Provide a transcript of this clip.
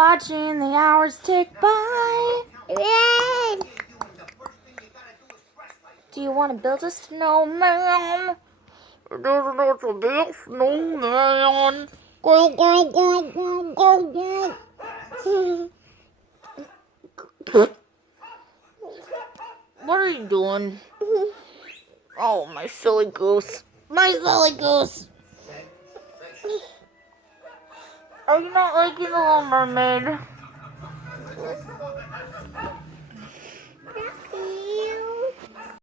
Watching the hours tick by. Do you want to build a snowman? It's a big snowman. Go, go, go, go, go, go. What are you doing? Oh, my silly goose. My silly goose. Are you not liking the Little Mermaid?